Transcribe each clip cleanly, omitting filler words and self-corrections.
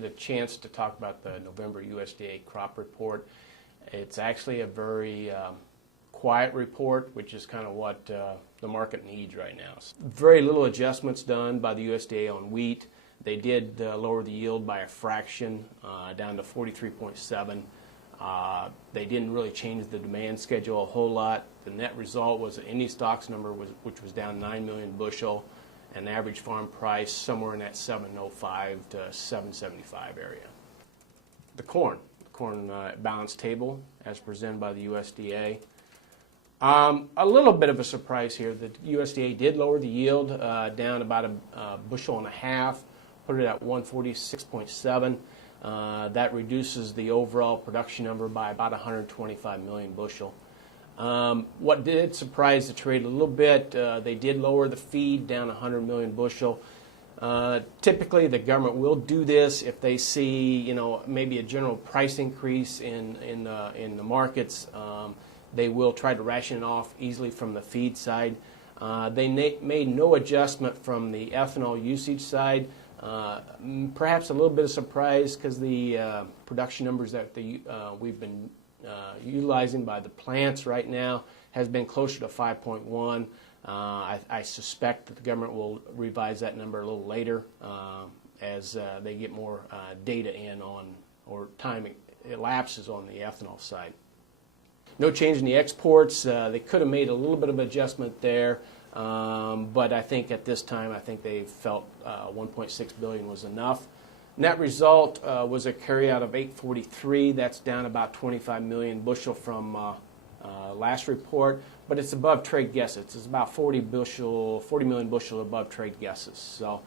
get a chance to talk about the November USDA crop report. It's actually a very quiet report, which is kind of what the market needs right now. Very little adjustments done by the USDA on wheat. They did lower the yield by a fraction, down to 43.7. They didn't really change the demand schedule a whole lot. The net result was an ending stocks number which was down 9 million bushel, and average farm price somewhere in that 705 to 775 area. The corn balance table as presented by the USDA. A little bit of a surprise here. The USDA did lower the yield down about a bushel and a half, put it at 146.7. That reduces the overall production number by about 125 million bushel. What did surprise the trade a little bit, they did lower the feed down 100 million bushel. Typically the government will do this if they see, maybe a general price increase in the markets. They will try to ration it off easily from the feed side. They made no adjustment from the ethanol usage side. Perhaps a little bit of surprise because the production numbers that we've been utilizing by the plants right now has been closer to 5.1. I suspect that the government will revise that number a little later as they get more data in on, or time elapses on the ethanol side. No change in the exports. They could have made a little bit of adjustment there, but I think at this time, they felt 1.6 billion was enough. Net result was a carryout of 843. That's down about 25 million bushel from last report, but it's above trade guesses. It's about 40 million bushel above trade guesses. So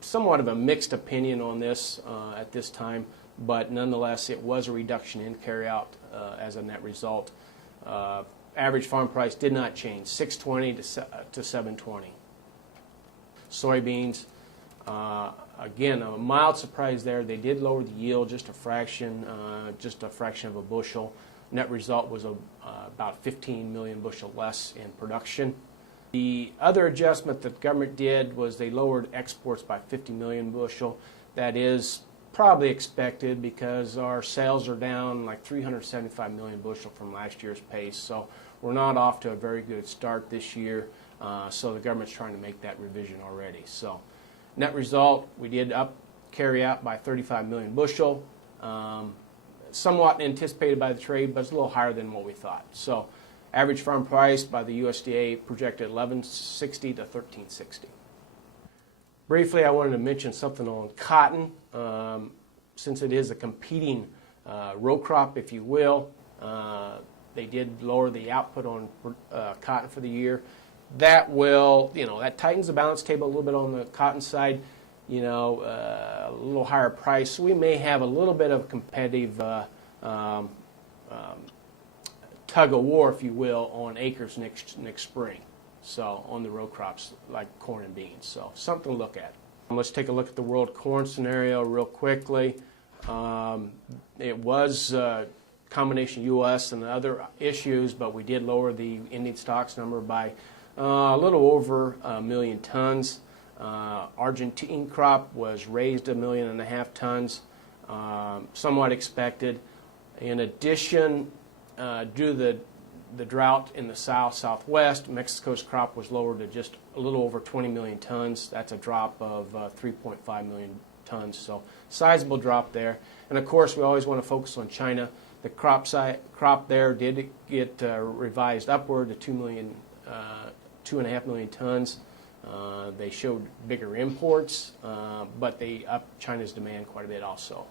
somewhat of a mixed opinion on this at this time, but nonetheless, it was a reduction in carryout as a net result. Average farm price did not change, 620 to 720. Soybeans, again, a mild surprise there. They did lower the yield just a fraction of a bushel. Net result was about 15 million bushel less in production. The other adjustment that the government did was they lowered exports by 50 million bushel. That is probably expected because our sales are down like 375 million bushel from last year's pace. So we're not off to a very good start this year. So the government's trying to make that revision already. So net result, we did carry out by 35 million bushel. Somewhat anticipated by the trade, but it's a little higher than what we thought. So average farm price by the USDA projected 1160 to 1360. Briefly, I wanted to mention something on cotton. Since it is a competing row crop, if you will, they did lower the output on cotton for the year. That will, that tightens the balance table a little bit on the cotton side, a little higher price. So we may have a little bit of competitive tug of war, if you will, on acres next spring. So on the row crops like corn and beans. So something to look at. Let's take a look at the world corn scenario real quickly. It was a combination U.S. and other issues, but we did lower the ending stocks number by a little over 1 million tons. Argentine crop was raised 1.5 million tons, somewhat expected. In addition, due to the drought in the southwest, Mexico's crop was lowered to just a little over 20 million tons. That's a drop of 3.5 million tons, so sizable drop there. And of course, we always want to focus on China. The crop there did get revised upward to 2.5 million tons. They showed bigger imports, but they upped China's demand quite a bit also.